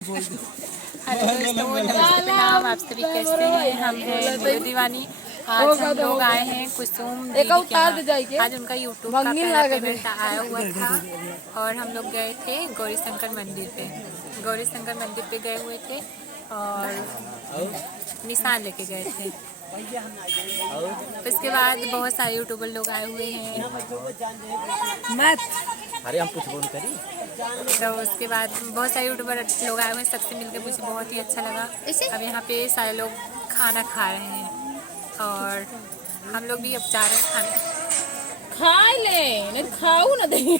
Hello दोस्तों, नमस्ते प्रणाम। आप सभी कैसे हैं? हम हैं नीलू दीवानी। आज हम लोग आए हैं कुसुम दीदी के यहाँ। आज उनका यूट्यूब का पहला पेमेंट आया हुआ था और हम लोग गए थे गौरी शंकर मंदिर पे। गौरी शंकर मंदिर पे गए हुए थे और निशान लेके गए थे। उसके बाद बहुत सारे यूट्यूबर लोग आए हुए हैं। अरे हम कुछ बोल करी। तो उसके बाद बहुत सारे यूट्यूबर लोग आए हुए हैं, सबसे मिलकर मुझे बहुत ही अच्छा लगा। अब यहाँ पे सारे लोग खाना खा रहे हैं और हम लोग भी अब जा रहे हैं खाना खा ले, नहीं खाऊ ना देंगे।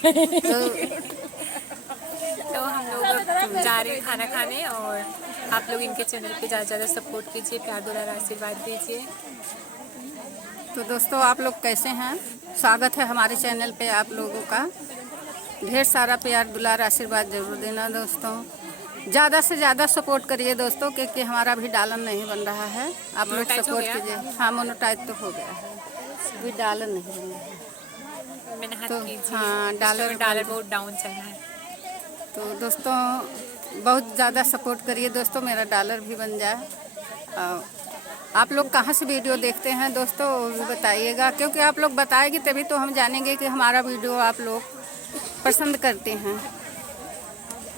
तो हम लोग अब जा रहे हैं खाना खाने और आप लोग इनके चैनल पे ज़्यादा से ज़्यादा सपोर्ट कीजिए, प्यार दुलार आशीर्वाद दीजिए। तो दोस्तों, आप लोग कैसे हैं? स्वागत है हमारे चैनल पे आप लोगों का। ढेर सारा प्यार दुलार आशीर्वाद जरूर देना दोस्तों। ज़्यादा से ज़्यादा सपोर्ट करिए दोस्तों, क्योंकि हमारा भी डालन नहीं बन रहा है। आप लोग सपोर्ट कीजिए। हाँ, मोनेटाइज तो हो गया है, अभी डालन नहीं बन रहा है। मेहनत तो कीजिए। हाँ, डॉलर बहुत डाउन चल रहा है। तो दोस्तों बहुत ज़्यादा सपोर्ट करिए दोस्तों, मेरा डॉलर भी बन जाए। आप लोग कहाँ से वीडियो देखते हैं दोस्तों, वो भी बताइएगा, क्योंकि आप लोग बताएंगे तभी तो हम जानेंगे कि हमारा वीडियो आप लोग पसंद करते हैं।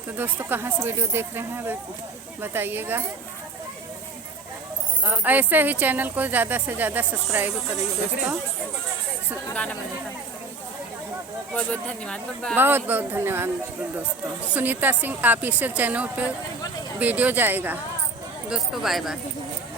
तो दोस्तों कहाँ से वीडियो देख रहे हैं बताइएगा। ऐसे ही चैनल को ज़्यादा से ज़्यादा सब्सक्राइब करिए दोस्तों। गाना बनेगा। बहुत बहुत धन्यवाद। बहुत बहुत धन्यवाद दोस्तों। सुनीता सिंह ऑफिशियल चैनल पे वीडियो जाएगा दोस्तों। Bye bye.